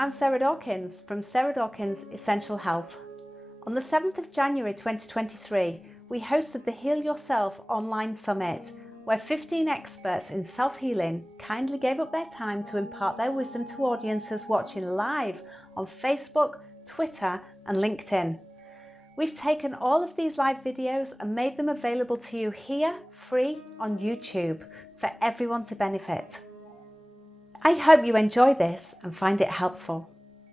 I'm Sarah Dawkins from Sarah Dawkins Essential Health. On the 7th of January 2023, we hosted the Heal Yourself online summit, where 15 experts in self-healing kindly gave up their time to impart their wisdom to audiences watching live on Facebook, Twitter and LinkedIn. We've taken all of these live videos and made them available to you here, free on YouTube, for everyone to benefit. I hope you enjoy this and find it helpful.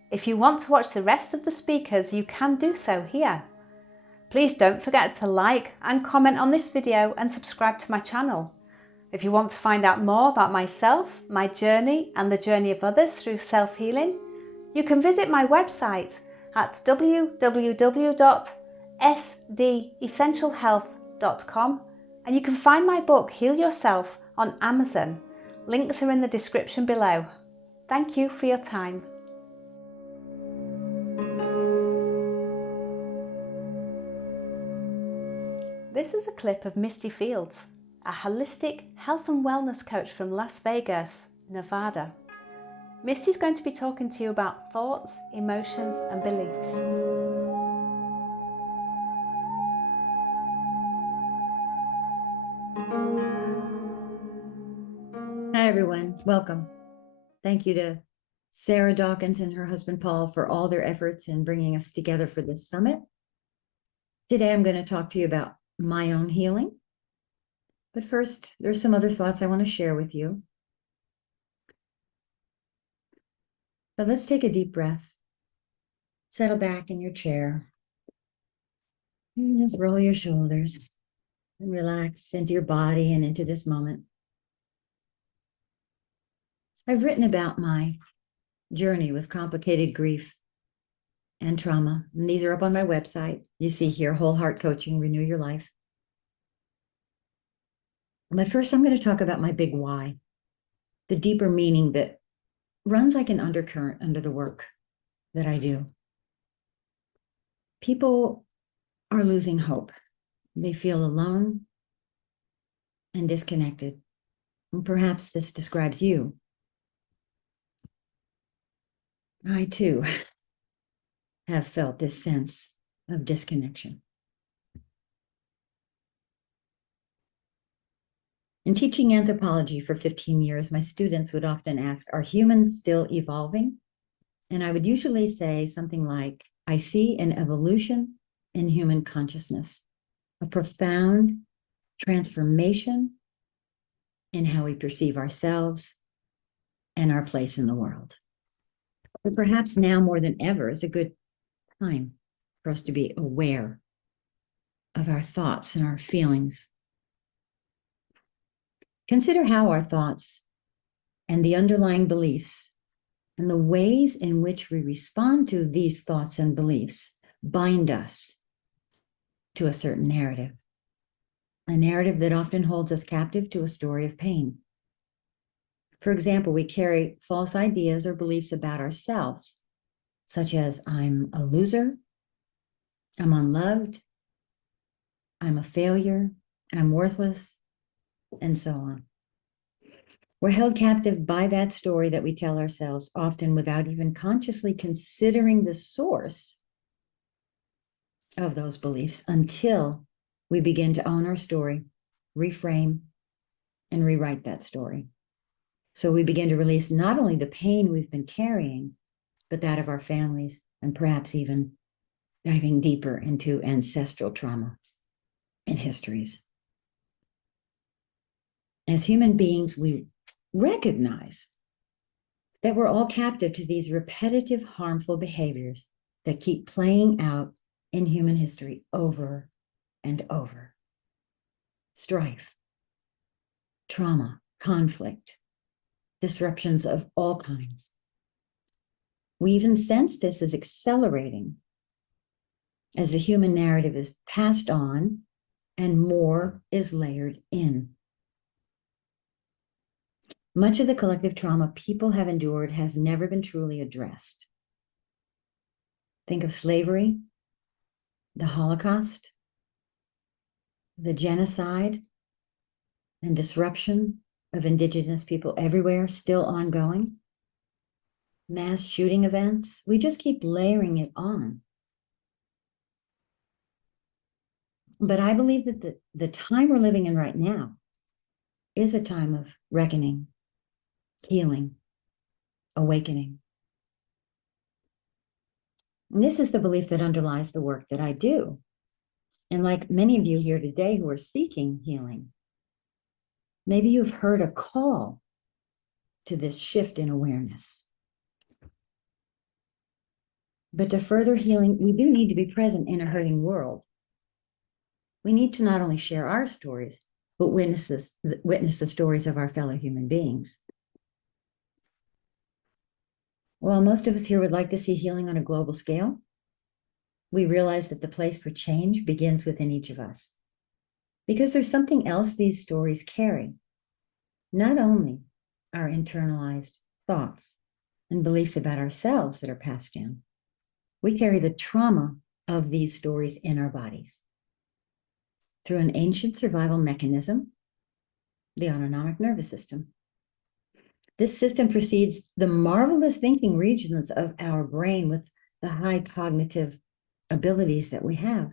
If you want to watch the rest of the speakers, you can do so here. Please don't forget to like and comment on this video and subscribe to my channel. If you want to find out more about myself, my journey and the journey of others through self-healing, you can visit my website at www.sdessentialhealth.com, and you can find my book Heal Yourself on Amazon. Links are in the description below. Thank you for your time. This is a clip of Misty Fields, a holistic health and wellness coach from Las Vegas, Nevada. Misty's going to be talking to you about thoughts, emotions and beliefs. Hi, everyone. Welcome. Thank you to Sarah Dawkins and her husband, Paul, for all their efforts in bringing us together for this summit. Today, I'm going to talk to you about my own healing. But first, there's some other thoughts I want to share with you. But let's take a deep breath. Settle back in your chair. And just roll your shoulders and relax into your body and into this moment. I've written about my journey with complicated grief and trauma. And these are up on my website. You see here, Whole Heart Coaching, Renew Your Life. But first, I'm going to talk about my big why, the deeper meaning that runs like an undercurrent under the work that I do. People are losing hope. They feel alone and disconnected. And perhaps this describes you. I too have felt this sense of disconnection. In teaching anthropology for 15 years, my students would often ask, are humans still evolving? And I would usually say something like, I see an evolution in human consciousness, a profound transformation in how we perceive ourselves and our place in the world. But perhaps now more than ever is a good time for us to be aware of our thoughts and our feelings. Consider how our thoughts and the underlying beliefs and the ways in which we respond to these thoughts and beliefs bind us to a certain narrative, a narrative that often holds us captive to a story of pain. For example, we carry false ideas or beliefs about ourselves, such as I'm a loser, I'm unloved, I'm a failure, I'm worthless, and so on. We're held captive by that story that we tell ourselves, often without even consciously considering the source of those beliefs, until we begin to own our story, reframe, and rewrite that story. So we begin to release not only the pain we've been carrying, but that of our families, and perhaps even diving deeper into ancestral trauma and histories. As human beings, we recognize that we're all captive to these repetitive, harmful behaviors that keep playing out in human history over and over. Strife, trauma, conflict, disruptions of all kinds. We even sense this as accelerating as the human narrative is passed on and more is layered in. Much of the collective trauma people have endured has never been truly addressed. Think of slavery, the Holocaust, the genocide and disruption of indigenous people everywhere, still ongoing. mass shooting events. We just keep layering it on. But I believe that the time we're living in right now is a time of reckoning, healing, awakening. And this is the belief that underlies the work that I do. And like many of you here today who are seeking healing, maybe you've heard a call to this shift in awareness. But to further healing, we do need to be present in a hurting world. We need to not only share our stories, but witness the stories of our fellow human beings. While most of us here would like to see healing on a global scale, we realize that the place for change begins within each of us. Because there's something else these stories carry. Not only our internalized thoughts and beliefs about ourselves that are passed down, we carry the trauma of these stories in our bodies. Through an ancient survival mechanism, the autonomic nervous system. This system precedes the marvelous thinking regions of our brain with the high cognitive abilities that we have.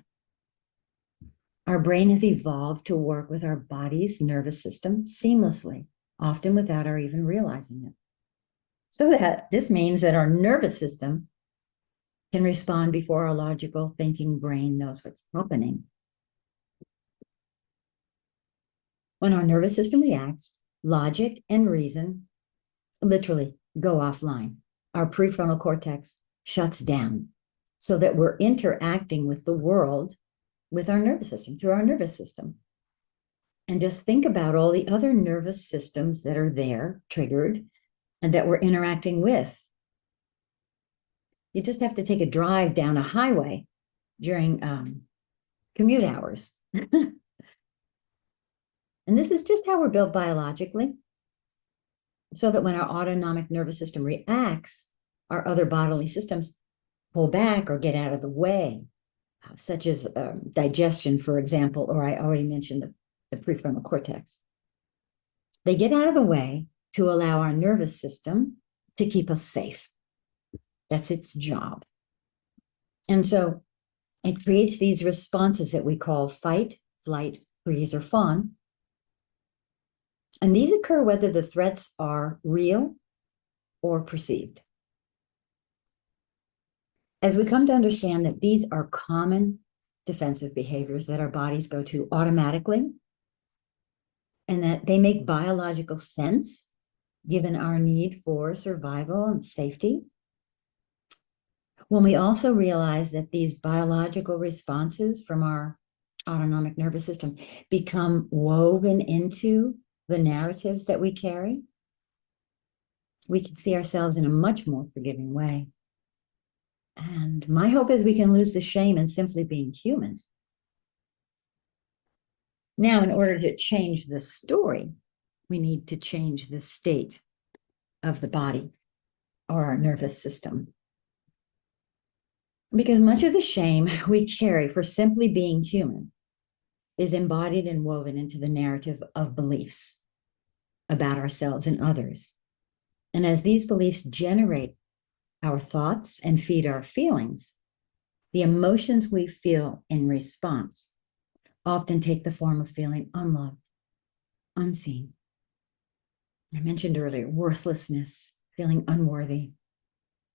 Our brain has evolved to work with our body's nervous system seamlessly, often without our even realizing it. So that this means that our nervous system can respond before our logical thinking brain knows what's happening. When our nervous system reacts, logic and reason literally go offline. Our prefrontal cortex shuts down so that we're interacting with the world with our nervous system, through our nervous system. And just think about all the other nervous systems that are there, triggered, and that we're interacting with. You just have to take a drive down a highway during commute hours. And this is just how we're built biologically, so that when our autonomic nervous system reacts, our other bodily systems pull back or get out of the way, such as digestion, for example, or I already mentioned the prefrontal cortex. They get out of the way to allow our nervous system to keep us safe. That's its job. And so it creates these responses that we call fight, flight, freeze, or fawn. And these occur whether the threats are real or perceived. As we come to understand that these are common defensive behaviors that our bodies go to automatically, and that they make biological sense given our need for survival and safety, when we also realize that these biological responses from our autonomic nervous system become woven into the narratives that we carry, we can see ourselves in a much more forgiving way. And my hope is we can lose the shame in simply being human. Now, in order to change the story, we need to change the state of the body or our nervous system. Because much of the shame we carry for simply being human is embodied and woven into the narrative of beliefs about ourselves and others. And as these beliefs generate our thoughts and feed our feelings, the emotions we feel in response often take the form of feeling unloved, unseen. I mentioned earlier, worthlessness, feeling unworthy,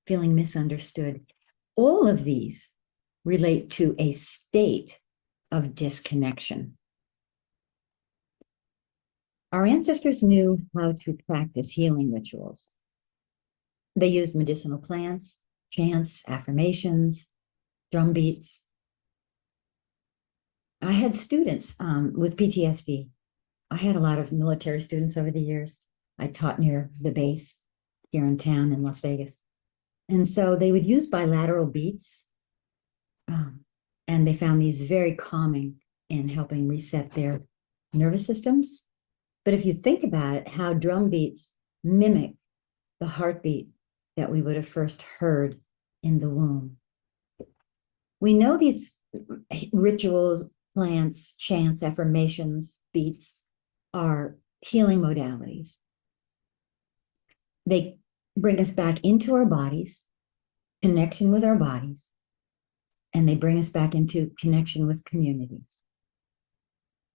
feeling misunderstood. All of these relate to a state of disconnection. Our ancestors knew how to practice healing rituals. They used medicinal plants, chants, affirmations, drum beats. I had students with PTSD. I had a lot of military students over the years. I taught near the base here in town in Las Vegas. And so they would use bilateral beats, and they found these very calming in helping reset their nervous systems. But if you think about it, how drum beats mimic the heartbeat that we would have first heard in the womb. We know these rituals, plants, chants, affirmations, beats are healing modalities. They bring us back into our bodies, connection with our bodies, and they bring us back into connection with communities.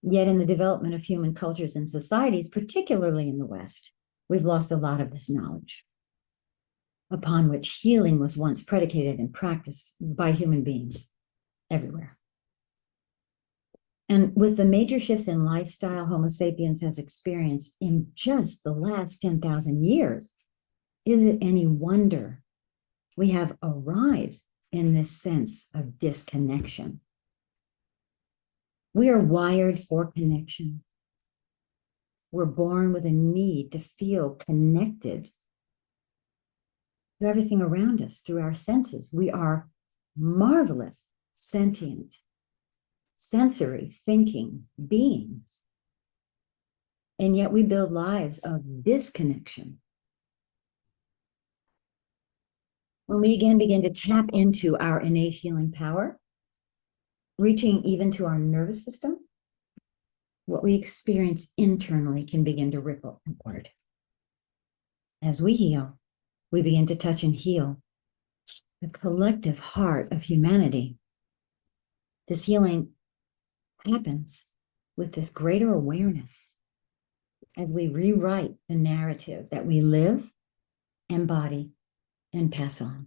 Yet in the development of human cultures and societies, particularly in the West, we've lost a lot of this knowledge upon which healing was once predicated and practiced by human beings everywhere. And with the major shifts in lifestyle Homo sapiens has experienced in just the last 10,000 years, is it any wonder we have a rise in this sense of disconnection? We are wired for connection. We're born with a need to feel connected to everything around us through our senses. We are marvelous, sentient, sensory thinking beings. And yet we build lives of disconnection. When we again begin to tap into our innate healing power, reaching even to our nervous system, what we experience internally can begin to ripple upward. As we heal, we begin to touch and heal the collective heart of humanity. This healing happens with this greater awareness as we rewrite the narrative that we live, embody, and pass on.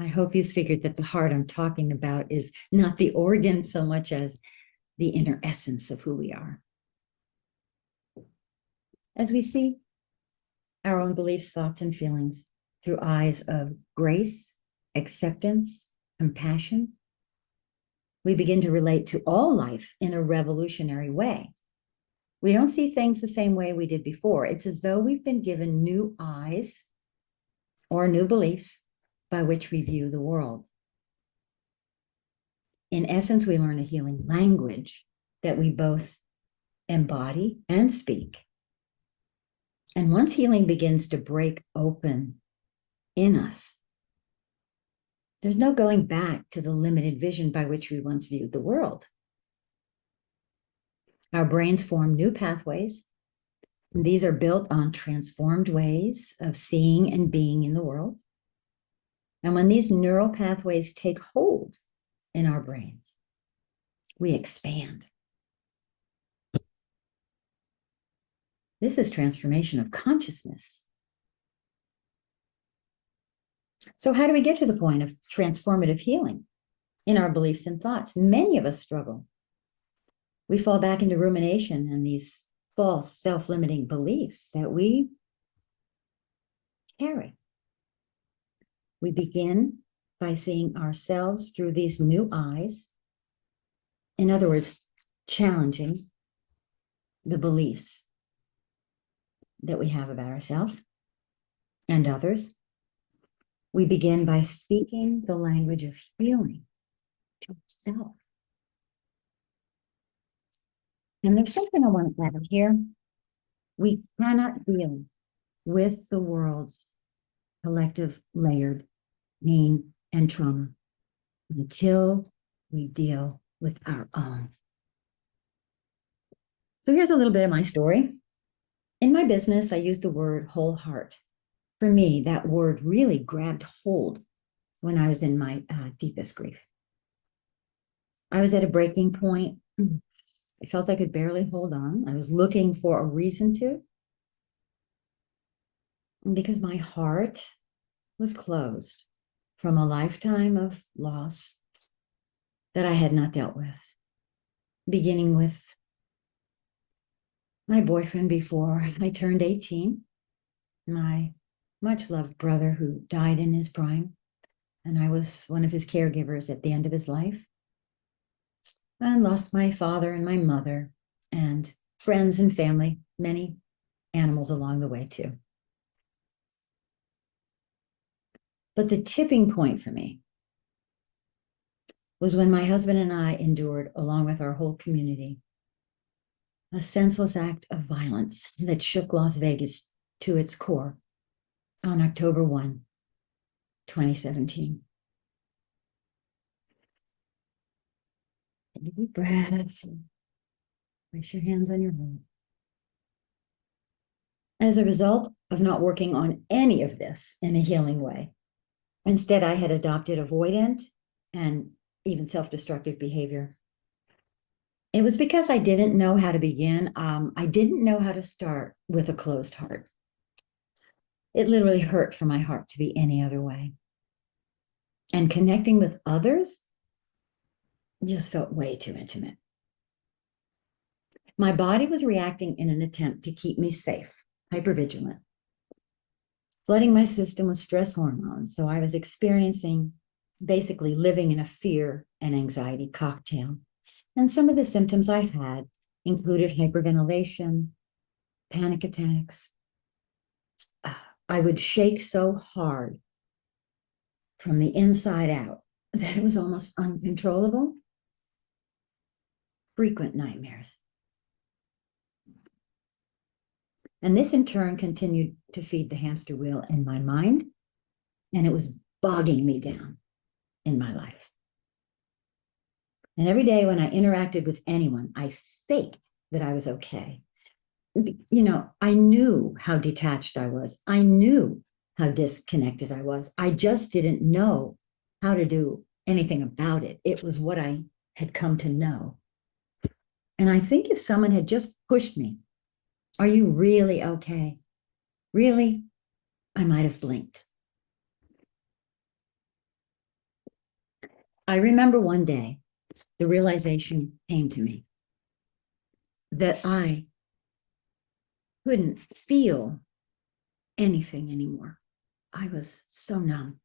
I hope you figured that the heart I'm talking about is not the organ so much as the inner essence of who we are. As we see our own beliefs, thoughts, and feelings through eyes of grace, acceptance, compassion, we begin to relate to all life in a revolutionary way. We don't see things the same way we did before. It's as though we've been given new eyes or new beliefs by which we view the world. In essence, we learn a healing language that we both embody and speak. And once healing begins to break open in us, there's no going back to the limited vision by which we once viewed the world. Our brains form new pathways, and these are built on transformed ways of seeing and being in the world. And when these neural pathways take hold in our brains, we expand. This is transformation of consciousness. So how do we get to the point of transformative healing in our beliefs and thoughts? Many of us struggle. We fall back into rumination and these false self-limiting beliefs that we carry. We begin by seeing ourselves through these new eyes. In other words, challenging the beliefs that we have about ourselves and others. We begin by speaking the language of healing to ourselves. And there's something I want to add here. We cannot deal with the world's collective layered pain and trauma until we deal with our own. So here's a little bit of my story. In my business, I use the word whole heart. For me, that word really grabbed hold when I was in my deepest grief. I was at a breaking point. I felt I could barely hold on. I was looking for a reason to. Because my heart was closed from a lifetime of loss that I had not dealt with, beginning with my boyfriend before I turned 18, my much loved brother who died in his prime, and I was one of his caregivers at the end of his life. I lost my father and my mother and friends and family, many animals along the way too. But the tipping point for me was when my husband and I endured, along with our whole community, a senseless act of violence that shook Las Vegas to its core on October 1, 2017. Take a deep breath. Place your hands on your heart. as a result of not working on any of this in a healing way. Instead, I had adopted avoidant and even self-destructive behavior. It was because I didn't know how to begin. I didn't know how to start with a closed heart. It literally hurt for my heart to be any other way. And connecting with others just felt way too intimate. My body was reacting in an attempt to keep me safe, hypervigilant, flooding my system with stress hormones. So I was experiencing, basically living in a fear and anxiety cocktail. And some of the symptoms I had included hyperventilation, panic attacks. I would shake so hard from the inside out that it was almost uncontrollable. Frequent nightmares. And this in turn continued to feed the hamster wheel in my mind, and it was bogging me down in my life. And every day when I interacted with anyone, I faked that I was okay. You know, I knew how detached I was. I knew how disconnected I was. I just didn't know how to do anything about it. It was what I had come to know. And I think if someone had just pushed me, "Are you really okay? Really?" I might have blinked. I remember one day, the realization came to me that I couldn't feel anything anymore. I was so numb.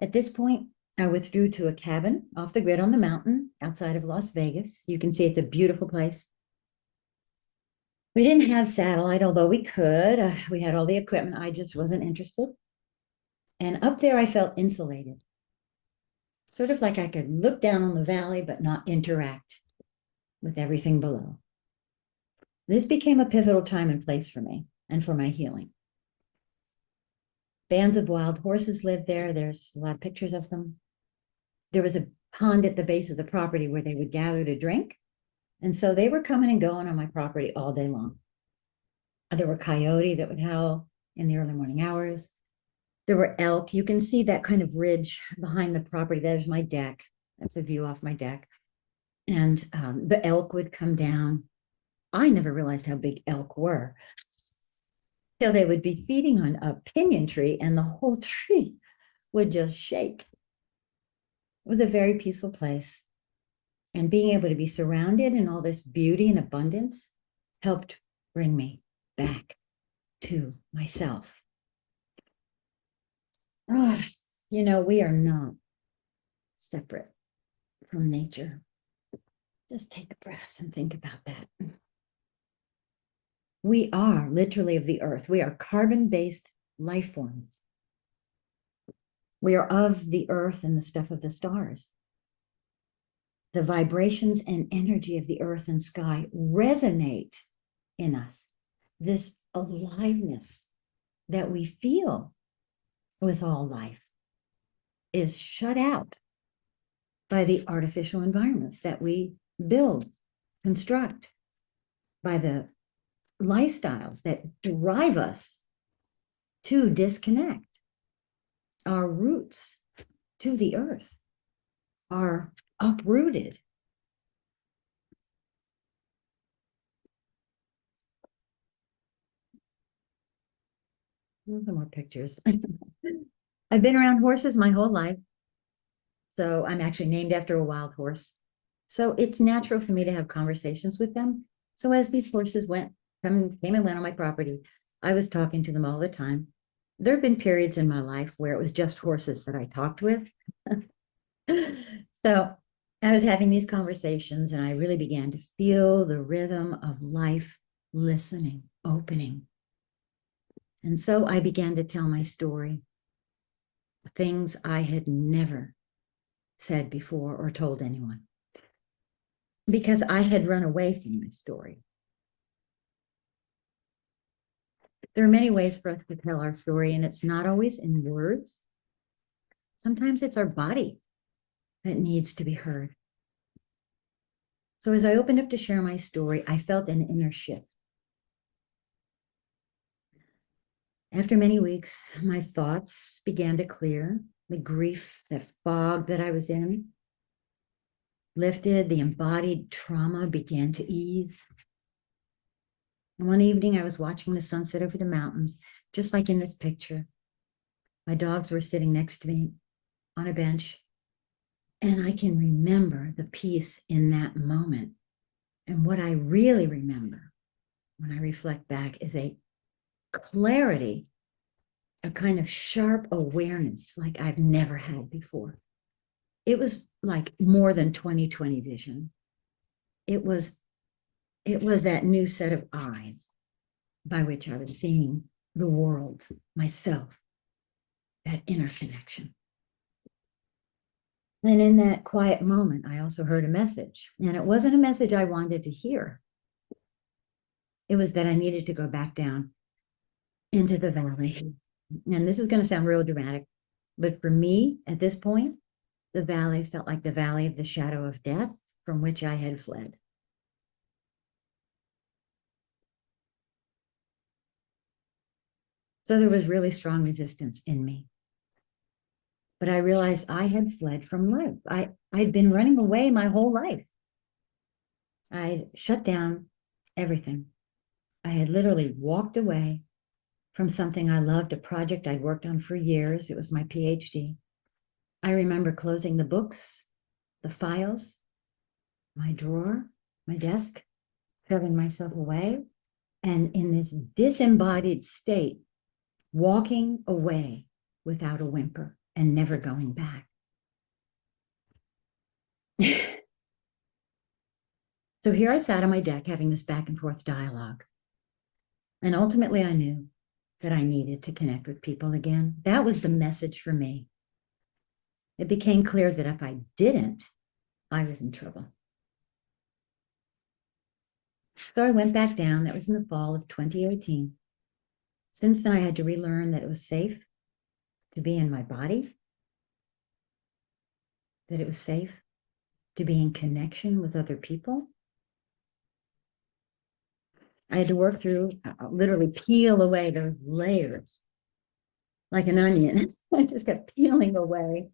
At this point, I withdrew to a cabin off the grid on the mountain outside of Las Vegas. You can see it's a beautiful place. We didn't have satellite, although we could. We had all the equipment. I just wasn't interested. And up there, I felt insulated, sort of like I could look down on the valley, but not interact with everything below. This became a pivotal time and place for me and for my healing. Bands of wild horses lived there. There's a lot of pictures of them. There was a pond at the base of the property where they would gather to drink. And so they were coming and going on my property all day long. There were coyote that would howl in the early morning hours. There were elk. You can see that kind of ridge behind the property. There's my deck. That's a view off my deck. And the elk would come down. I never realized how big elk were. So they would be feeding on a pinyon tree and the whole tree would just shake. It was a very peaceful place. And being able to be surrounded in all this beauty and abundance helped bring me back to myself. Oh, you know, we are not separate from nature. Just take a breath and think about that. We are literally of the earth. We are carbon-based life forms. We are of the earth and the stuff of the stars. The vibrations and energy of the earth and sky resonate in us. This aliveness that we feel with all life is shut out by the artificial environments that we build, construct, by the lifestyles that drive us to disconnect. Our roots to the earth are uprooted. Those are more pictures. I've been around horses my whole life. So I'm actually named after a wild horse. So it's natural for me to have conversations with them. So as these horses came and went on my property, I was talking to them all the time. There have been periods in my life where it was just horses that I talked with. So I was having these conversations and I really began to feel the rhythm of life, listening, opening. And so I began to tell my story, things I had never said before or told anyone, because I had run away from my story. There are many ways for us to tell our story, and it's not always in words. Sometimes it's our body that needs to be heard. So as I opened up to share my story, I felt an inner shift. After many weeks, my thoughts began to clear. The grief, the fog that I was in lifted. The embodied trauma began to ease. And one evening, I was watching the sunset over the mountains, just like in this picture. My dogs were sitting next to me on a bench, and I can remember the peace in that moment. And what I really remember when I reflect back is a clarity, a kind of sharp awareness like I've never had before. It was like more than 20/20 vision. It was that new set of eyes by which I was seeing the world, myself, that inner connection. And in that quiet moment, I also heard a message. And it wasn't a message I wanted to hear. It was that I needed to go back down into the valley. And this is going to sound real dramatic, but for me at this point, the valley felt like the valley of the shadow of death from which I had fled. So there was really strong resistance in me. But I realized I had fled from life. I'd been running away my whole life. I'd shut down everything. I had literally walked away from something I loved, a project I'd worked on for years. It was my PhD. I remember closing the books, the files, my drawer, my desk, shoving myself away, and in this disembodied state, walking away without a whimper and never going back. So here I sat on my deck having this back and forth dialogue. And ultimately, I knew that I needed to connect with people again. That was the message for me. It became clear that if I didn't, I was in trouble. So I went back down. That was in the fall of 2018. Since then, I had to relearn that it was safe to be in my body, that it was safe to be in connection with other people. I had to work through, literally peel away those layers like an onion. I just kept peeling away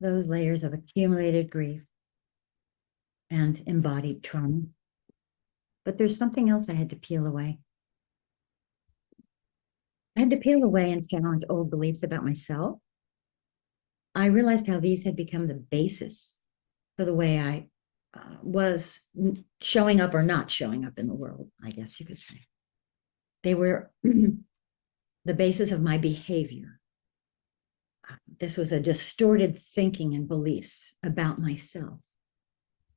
those layers of accumulated grief and embodied trauma. But there's something else I had to peel away. I had to peel away and challenge old beliefs about myself. I realized how these had become the basis for the way I was showing up or not showing up in the world, I guess you could say. They were the basis of my behavior. This was a distorted thinking and beliefs about myself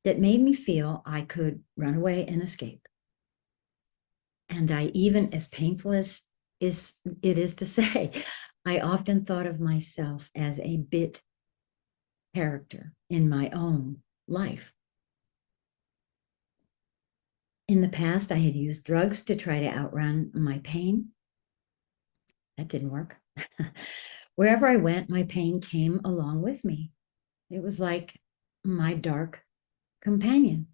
that made me feel I could run away and escape. And I even, as painful as it is to say, I often thought of myself as a bit character in my own life. In the past, I had used drugs to try to outrun my pain. That didn't work. Wherever I went, my pain came along with me. It was like my dark companion.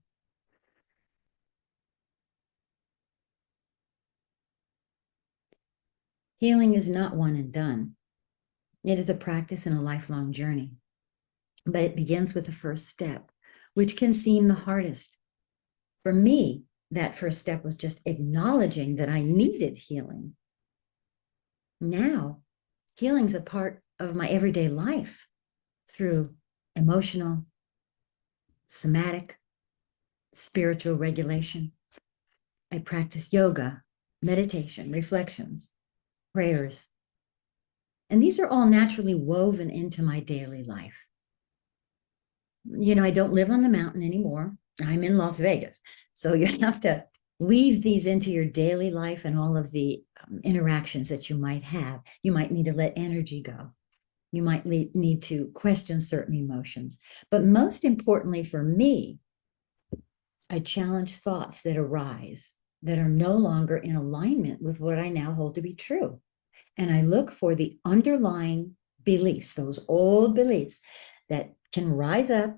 Healing is not one and done. It is a practice and a lifelong journey. But it begins with the first step, which can seem the hardest. For me, that first step was just acknowledging that I needed healing. Now, healing's a part of my everyday life through emotional, somatic, spiritual regulation. I practice yoga, meditation, reflections, prayers. And these are all naturally woven into my daily life. You know, I don't live on the mountain anymore. I'm in Las Vegas. So you have to weave these into your daily life and all of the interactions that you might have. You might need to let energy go. You might need to question certain emotions. But most importantly for me, I challenge thoughts that arise that are no longer in alignment with what I now hold to be true. And I look for the underlying beliefs, those old beliefs that can rise up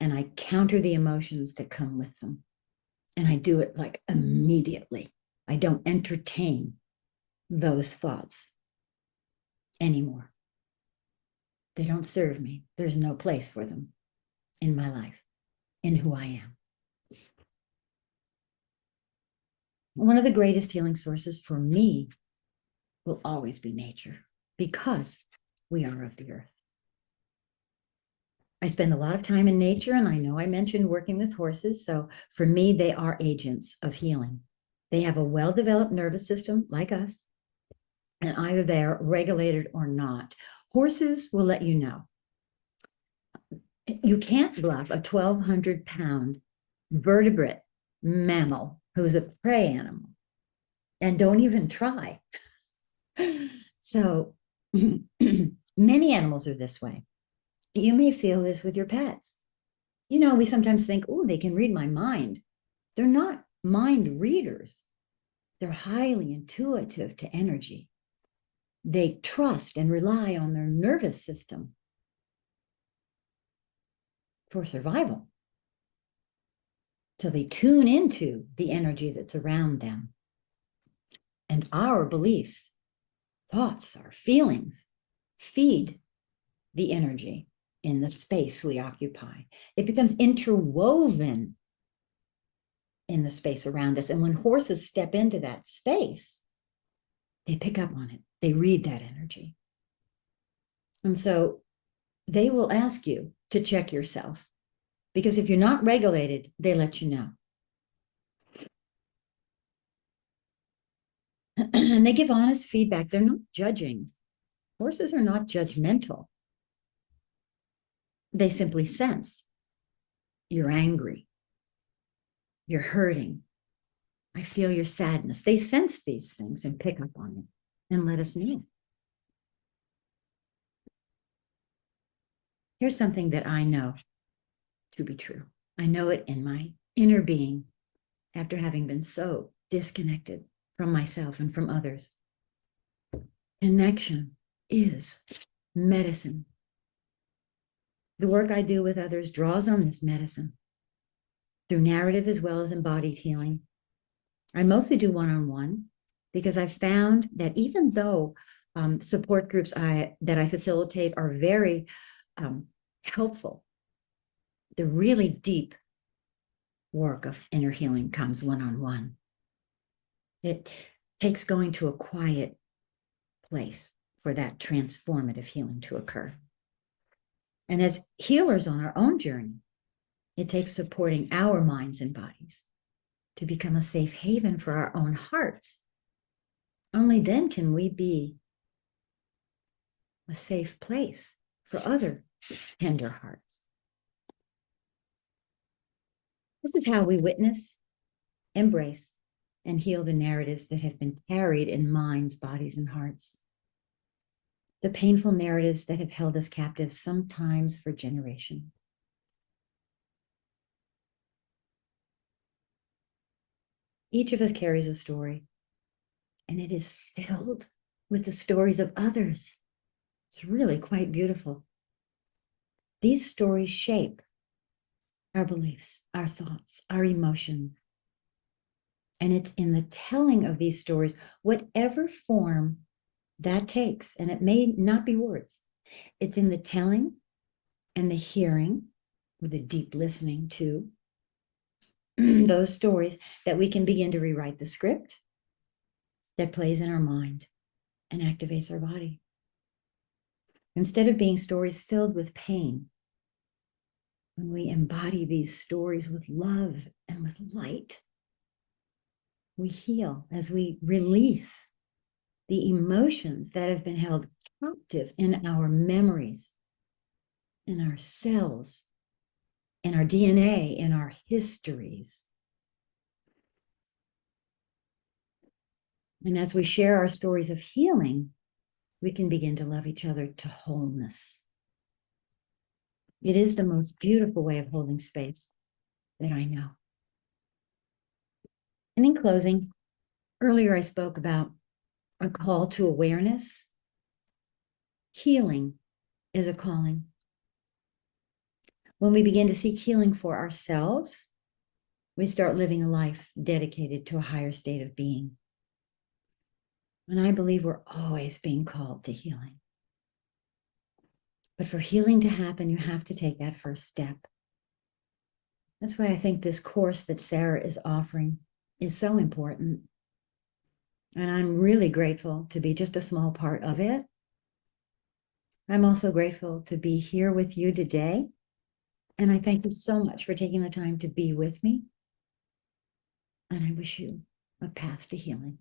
and I counter the emotions that come with them. And I do it like immediately. I don't entertain those thoughts anymore. They don't serve me. There's no place for them in my life, in who I am. One of the greatest healing sources for me will always be nature, because we are of the earth. I spend a lot of time in nature, and I know I mentioned working with horses. So for me, they are agents of healing. They have a well-developed nervous system like us, and either they're regulated or not. Horses will let you know. You can't bluff a 1,200-pound vertebrate mammal who's a prey animal, and don't even try. So many animals are this way. You may feel this with your pets. You know, we sometimes think, oh, they can read my mind. They're not mind readers. They're highly intuitive to energy. They trust and rely on their nervous system for survival. So they tune into the energy that's around them. And our beliefs, thoughts, our feelings feed the energy in the space we occupy. It becomes interwoven in the space around us. And when horses step into that space, they pick up on it. They read that energy. And so they will ask you to check yourself, because if you're not regulated, they let you know. And they give honest feedback. They're not judging. Horses are not judgmental. They simply sense you're angry, you're hurting, I feel your sadness. They sense these things and pick up on it and let us know. Here's something that I know to be true. I know it in my inner being after having been so disconnected from myself and from others. Connection is medicine. The work I do with others draws on this medicine through narrative as well as embodied healing. I mostly do one-on-one because I've found that even though support groups that I facilitate are very helpful, the really deep work of inner healing comes one-on-one. It takes going to a quiet place for that transformative healing to occur. And as healers on our own journey, it takes supporting our minds and bodies to become a safe haven for our own hearts. Only then can we be a safe place for other tender hearts. This is how we witness, embrace, and heal the narratives that have been carried in minds, bodies, and hearts. The painful narratives that have held us captive, sometimes for generations. Each of us carries a story, and it is filled with the stories of others. It's really quite beautiful. These stories shape our beliefs, our thoughts, our emotions. And it's in the telling of these stories, whatever form that takes, and it may not be words, it's in the telling and the hearing, with the deep listening to those stories, that we can begin to rewrite the script that plays in our mind and activates our body. Instead of being stories filled with pain, when we embody these stories with love and with light, we heal as we release the emotions that have been held captive in our memories, in our cells, in our DNA, in our histories. And as we share our stories of healing, we can begin to love each other to wholeness. It is the most beautiful way of holding space that I know. And in closing, earlier I spoke about a call to awareness. Healing is a calling. When we begin to seek healing for ourselves, we start living a life dedicated to a higher state of being. And I believe we're always being called to healing. But for healing to happen, you have to take that first step. That's why I think this course that Sarah is offering is so important. And I'm really grateful to be just a small part of it. I'm also grateful to be here with you today. And I thank you so much for taking the time to be with me. And I wish you a path to healing.